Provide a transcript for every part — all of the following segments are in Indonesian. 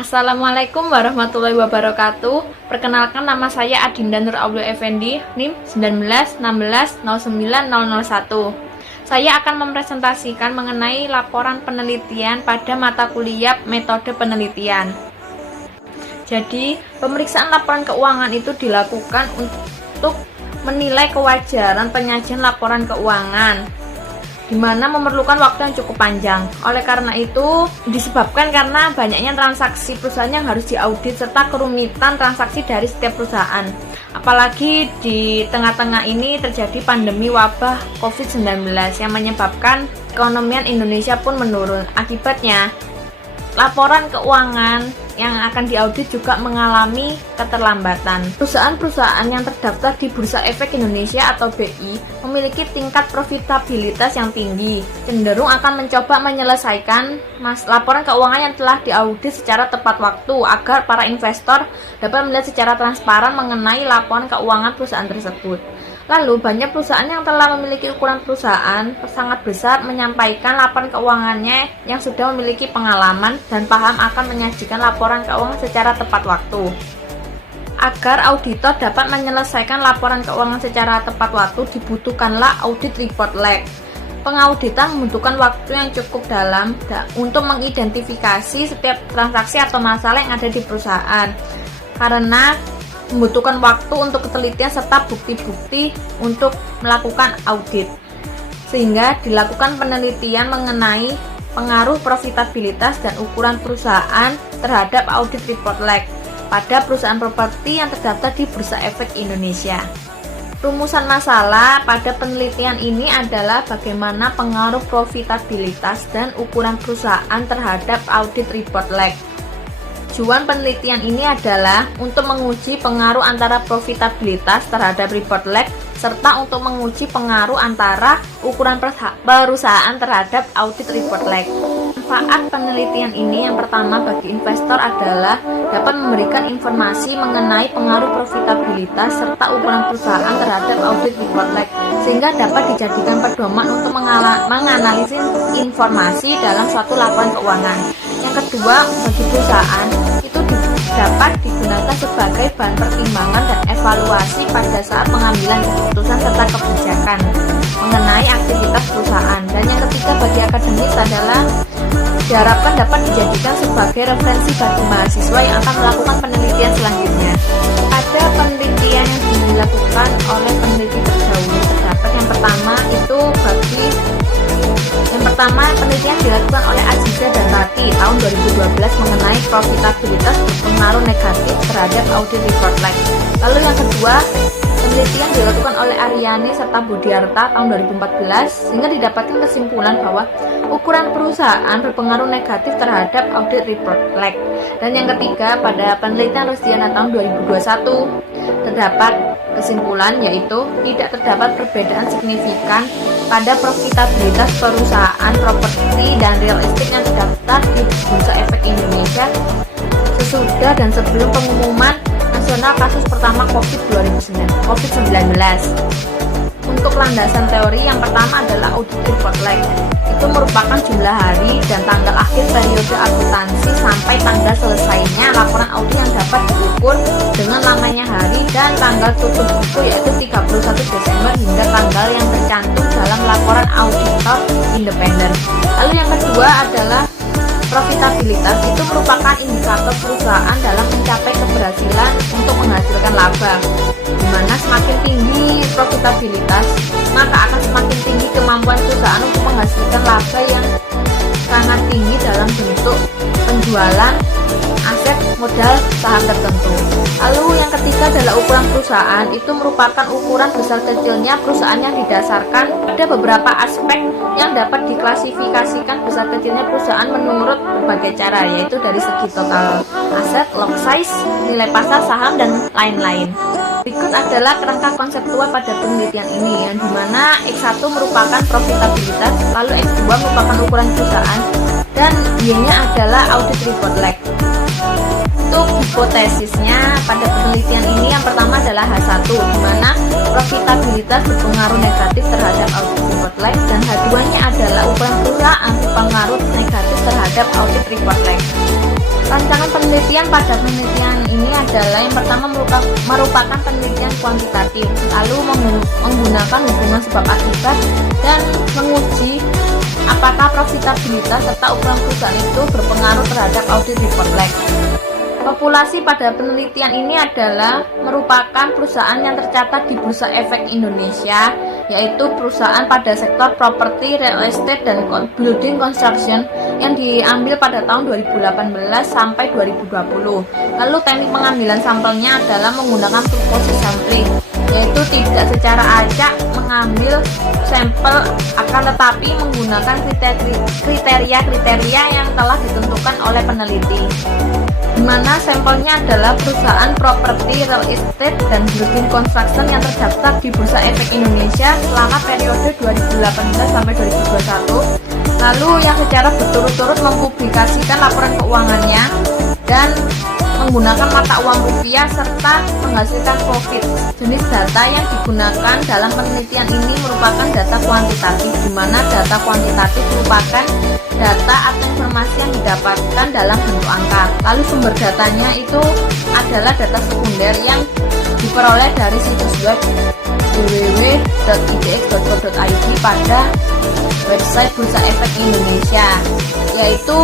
Assalamualaikum warahmatullahi wabarakatuh. Perkenalkan, nama saya Adinda Nur Aulia Effendi, NIM 19160901. Saya akan mempresentasikan mengenai laporan penelitian pada mata kuliah metode penelitian. Jadi, pemeriksaan laporan keuangan itu dilakukan untuk menilai kewajaran penyajian laporan keuangan, di mana memerlukan waktu yang cukup panjang. Oleh karena itu, disebabkan karena banyaknya transaksi perusahaan yang harus diaudit serta kerumitan transaksi dari setiap perusahaan. Apalagi di tengah-tengah ini terjadi pandemi wabah COVID-19 yang menyebabkan keekonomian Indonesia pun menurun. Akibatnya, laporan keuangan yang akan diaudit juga mengalami keterlambatan. Perusahaan-perusahaan yang terdaftar di Bursa Efek Indonesia atau BI memiliki tingkat profitabilitas yang tinggi, cenderung akan mencoba menyelesaikan laporan keuangan yang telah diaudit secara tepat waktu agar para investor dapat melihat secara transparan mengenai laporan keuangan perusahaan tersebut. Lalu, banyak perusahaan yang telah memiliki ukuran perusahaan sangat besar menyampaikan laporan keuangannya yang sudah memiliki pengalaman dan paham akan menyajikan laporan keuangan secara tepat waktu. Agar auditor dapat menyelesaikan laporan keuangan secara tepat waktu, dibutuhkanlah audit report lag. Pengauditan membutuhkan waktu yang cukup dalam untuk mengidentifikasi setiap transaksi atau masalah yang ada di perusahaan, karena membutuhkan waktu untuk ketelitian serta bukti-bukti untuk melakukan audit, sehingga dilakukan penelitian mengenai pengaruh profitabilitas dan ukuran perusahaan terhadap audit report lag pada perusahaan properti yang terdaftar di Bursa Efek Indonesia. Rumusan masalah pada penelitian ini adalah bagaimana pengaruh profitabilitas dan ukuran perusahaan terhadap audit report lag. Tujuan penelitian ini adalah untuk menguji pengaruh antara profitabilitas terhadap report lag serta untuk menguji pengaruh antara ukuran perusahaan terhadap audit report lag. Manfaat penelitian ini yang pertama bagi investor adalah dapat memberikan informasi mengenai pengaruh profitabilitas serta ukuran perusahaan terhadap audit report lag, sehingga dapat dijadikan pedoman untuk menganalisis informasi dalam suatu laporan keuangan. Yang kedua, bagi perusahaan itu dapat digunakan sebagai bahan pertimbangan dan evaluasi pada saat pengambilan keputusan serta kebijakan mengenai aktivitas perusahaan. Dan yang ketiga, bagi akademis adalah diharapkan dapat dijadikan sebagai referensi bagi mahasiswa yang akan melakukan penelitian selanjutnya. Ada penelitian yang dilakukan oleh peneliti terdahulu terdapat yang pertama penelitian dilakukan oleh Aziza dan Rati tahun 2012 mengenai profitabilitas berpengaruh negatif terhadap audit report lag. Lalu yang kedua, penelitian dilakukan oleh Aryani serta Budiarta tahun 2014 sehingga didapatkan kesimpulan bahwa ukuran perusahaan berpengaruh negatif terhadap audit report lag. Dan yang ketiga, pada penelitian Rusdiana tahun 2021 terdapat kesimpulan yaitu tidak terdapat perbedaan signifikan pada profitabilitas perusahaan properti dan real estate yang terdaftar di Bursa Efek Indonesia sesudah dan sebelum pengumuman nasional kasus pertama COVID-19. Untuk landasan teori yang pertama adalah audit report lag. Itu merupakan jumlah hari dan tanggal akhir periode akuntansi sampai tanggal selesainya laporan audit yang dapat diukur dengan lamanya hari dan tanggal tutup buku yaitu 31 Desember hingga tanggal yang tercantum dalam laporan auditor independen. Lalu yang kedua adalah profitabilitas. Itu merupakan indikator perusahaan dalam mencapai keberhasilan untuk menghasilkan laba, di mana semakin tinggi profitabilitas maka akan semakin tinggi kemampuan perusahaan untuk menghasilkan laba yang sangat tinggi dalam bentuk penjualan aset modal saham tertentu. Lalu yang ketiga adalah ukuran perusahaan. Itu merupakan ukuran besar kecilnya perusahaan yang didasarkan pada beberapa aspek yang dapat diklasifikasikan besar kecilnya perusahaan menurut berbagai cara, yaitu dari segi total aset, lot size, nilai pasar saham, dan lain-lain. Berikut adalah kerangka konseptual pada penelitian ini, yang dimana X1 merupakan profitabilitas, lalu X2 merupakan ukuran perusahaan, dan Y-nya adalah audit report lag. Untuk hipotesisnya pada penelitian ini yang pertama adalah H1, di mana profitabilitas berpengaruh negatif terhadap audit report lag, dan H2-nya adalah ukuran perusahaan berpengaruh negatif terhadap audit report lag. Rancangan penelitian pada penelitian ini adalah yang pertama merupakan penelitian kuantitatif, lalu menggunakan hubungan sebab akibat dan menguji apakah profitabilitas serta ukuran perusahaan itu berpengaruh terhadap audit report lag. Populasi pada penelitian ini adalah merupakan perusahaan yang tercatat di Bursa Efek Indonesia, yaitu perusahaan pada sektor properti, real estate, dan building construction yang diambil pada tahun 2018 sampai 2020. Lalu teknik pengambilan sampelnya adalah menggunakan two-process sampling, yaitu tidak secara acak mengambil sampel, akan tetapi menggunakan kriteria-kriteria yang telah ditentukan oleh peneliti, di mana sampelnya adalah perusahaan properti, real estate, dan building construction yang terdaftar di Bursa Efek Indonesia selama periode 2018 sampai 2021, lalu yang secara berturut-turut mempublikasikan laporan keuangannya dan menggunakan mata uang rupiah serta menghasilkan profit. Jenis data yang digunakan dalam penelitian ini merupakan data kuantitatif, di mana data kuantitatif merupakan data atau informasi yang didapatkan dalam bentuk angka. Lalu sumber datanya itu adalah data sekunder yang diperoleh dari situs web www.idx.co.id pada website Bursa Efek Indonesia, yaitu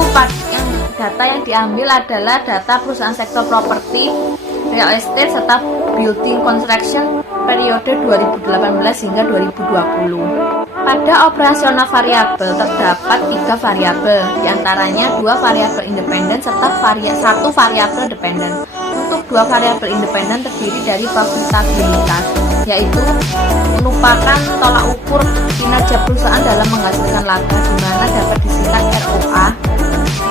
data yang diambil adalah data perusahaan sektor properti, real estate, serta building construction periode 2018 hingga 2020. Pada operasional variabel terdapat 3 variabel, diantaranya 2 variabel independen serta 1 variabel dependen. Untuk 2 variabel independen terdiri dari profitabilitas, yaitu merupakan tolak ukur kinerja perusahaan dalam menghasilkan laba, di mana dapat disingkat ROA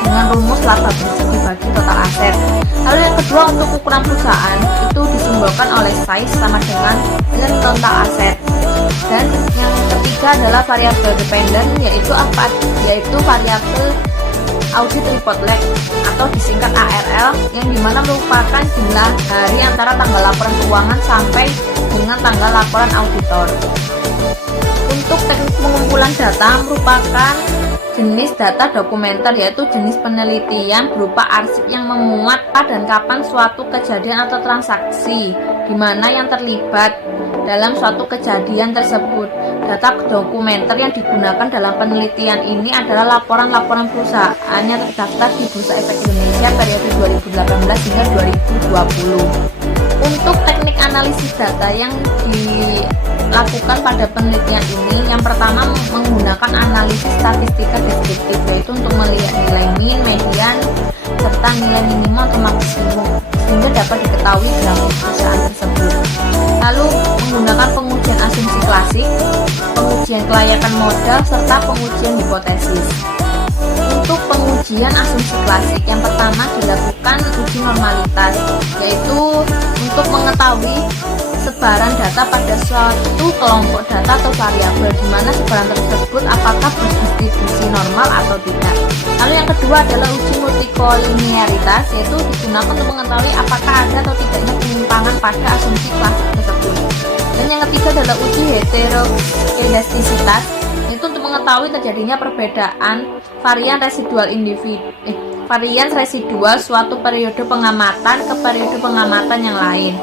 dengan rumus laba bersih dibagi total aset. Lalu yang kedua, untuk ukuran perusahaan itu disimbolkan oleh size sama dengan total aset. Dan yang ketiga adalah variabel dependen, yaitu variabel audit report lag atau disingkat ARL, yang dimana merupakan jumlah hari antara tanggal laporan keuangan sampai dengan tanggal laporan auditor. Untuk teknik pengumpulan data merupakan jenis data dokumenter, yaitu jenis penelitian berupa arsip yang memuat pada dan kapan suatu kejadian atau transaksi di mana yang terlibat dalam suatu kejadian tersebut. Data dokumenter yang digunakan dalam penelitian ini adalah laporan-laporan perusahaan yang terdaftar di Bursa Efek Indonesia periode 2018 hingga 2020. Untuk teknik analisis data yang dilakukan pada penelitian ini, yang pertama menggunakan analisis statistika deskriptif, yaitu untuk melihat nilai min, median, serta nilai minimum atau maksimum sehingga dapat diketahui grafik perusahaan tersebut. Lalu menggunakan pengujian asumsi klasik, pengujian kelayakan modal, serta pengujian hipotesis. Untuk pengujian asumsi klasik, yang pertama dilakukan uji normalitas, yaitu untuk mengetahui sebaran data pada suatu kelompok data atau variabel, di mana sebaran tersebut apakah berdistribusi normal atau tidak. Lalu yang kedua adalah uji multikolinearitas, yaitu digunakan untuk mengetahui apakah ada atau tidaknya penyimpangan pada asumsi klasik tersebut. Dan yang ketiga adalah uji heteroskedastisitas, yaitu untuk mengetahui terjadinya perbedaan varian residual suatu periode pengamatan ke periode pengamatan yang lain.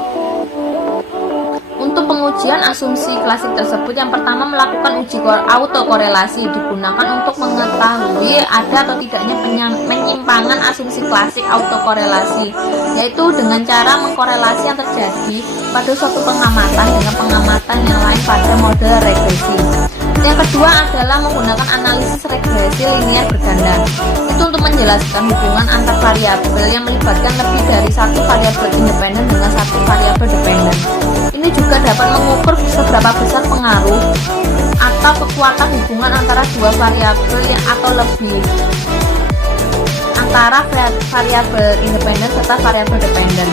Untuk pengujian asumsi klasik tersebut, yang pertama melakukan uji autokorelasi, digunakan untuk mengetahui ada atau tidaknya penyimpangan asumsi klasik autokorelasi, yaitu dengan cara mengkorelasi yang terjadi pada suatu pengamatan dengan pengamatan yang lain pada model regresi. Yang kedua adalah menggunakan analisis regresi linear berganda, itu untuk menjelaskan hubungan antar variabel yang melibatkan lebih dari satu variabel independen dengan satu variabel dependen. Ini juga dapat mengukur seberapa besar pengaruh atau kekuatan hubungan antara dua variabel yang atau lebih antara variabel independen serta variabel dependen.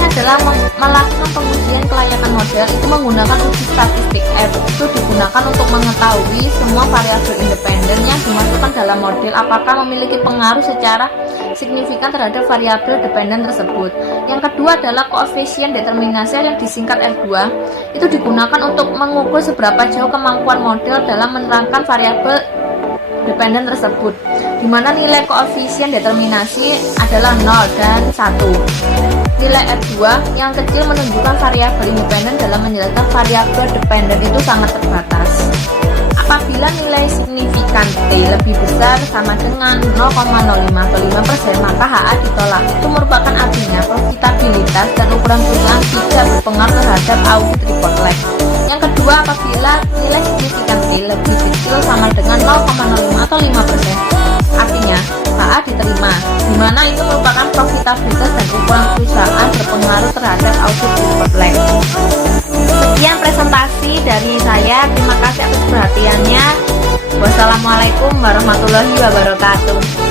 Ini adalah melakukan pengujian kelayakan model, itu menggunakan uji statistik F, itu digunakan untuk mengetahui semua variabel independen yang dimasukkan dalam model apakah memiliki pengaruh secara signifikan terhadap variabel dependen tersebut. Yang kedua adalah koefisien determinasi yang disingkat R2, itu digunakan untuk mengukur seberapa jauh kemampuan model dalam menerangkan variabel dependen tersebut. di mana nilai koefisien determinasi adalah 0 dan 1. Nilai R2 yang kecil menunjukkan variabel independen dalam menjelaskan variabel dependen itu sangat terbatas. Apabila nilai signifikan T lebih besar sama dengan 0,05 atau 5%, maka HA ditolak. Itu merupakan artinya profitabilitas dan ukuran perusahaan tidak berpengaruh terhadap audit report lag. Yang kedua, apabila nilai signifikan T lebih kecil sama dengan 0,05 atau 5%, artinya HA diterima, di mana itu merupakan profitabilitas dan ukuran perusahaan berpengaruh terhadap audit report lag. Sekian presentasi dari saya, terima kasih atas perhatiannya. Wassalamualaikum warahmatullahi wabarakatuh.